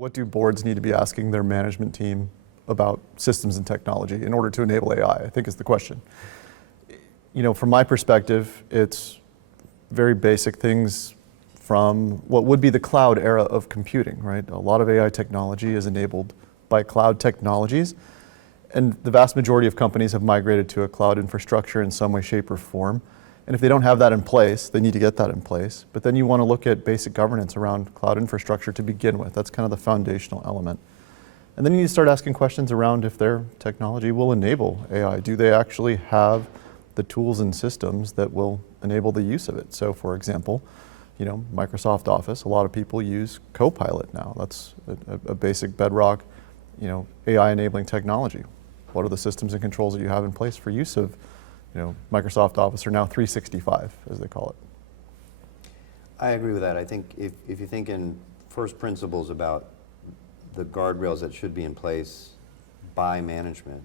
What do boards need to be asking their management team about systems and technology in order to enable AI, I think is the question. From my perspective, it's very basic things from what would be the cloud era of computing, right? A lot of AI technology is enabled by cloud technologies, and the vast majority of companies have migrated to a cloud infrastructure in some way, shape, or form. And if they don't have that in place, they need to get that in place. But then you want to look at basic governance around cloud infrastructure to begin with. That's kind of the foundational element. And then you need to start asking questions around if their technology will enable AI. Do they actually have the tools and systems that will enable the use of it? So for example, Microsoft Office, a lot of people use Copilot now. That's a basic bedrock, AI enabling technology. What are the systems and controls that you have in place for use of Microsoft Office, or now 365, as they call it? I agree with that. I think if you think in first principles about the guardrails that should be in place by management,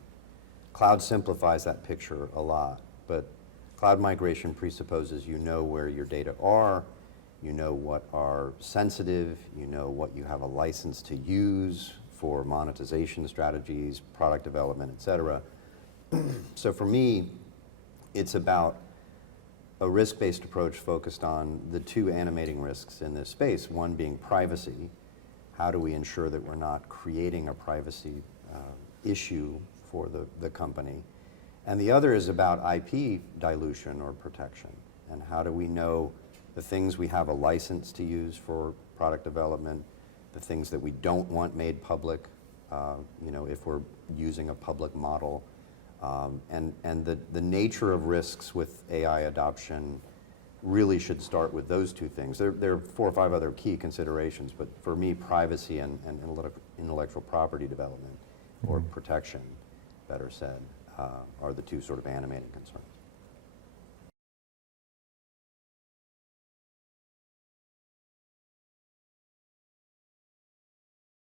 cloud simplifies that picture a lot. But cloud migration presupposes you know where your data are, you know what are sensitive, you know what you have a license to use for monetization strategies, product development, et cetera. So for me, it's about a risk-based approach focused on the two animating risks in this space, one being privacy. How do we ensure that we're not creating a privacy issue for the company? And the other is about IP dilution or protection. And how do we know the things we have a license to use for product development, the things that we don't want made public, if we're using a public model, and the nature of risks with AI adoption really should start with those two things. There are 4 or 5 other key considerations, but for me, privacy and intellectual property development, or protection, better said, are the two sort of animating concerns.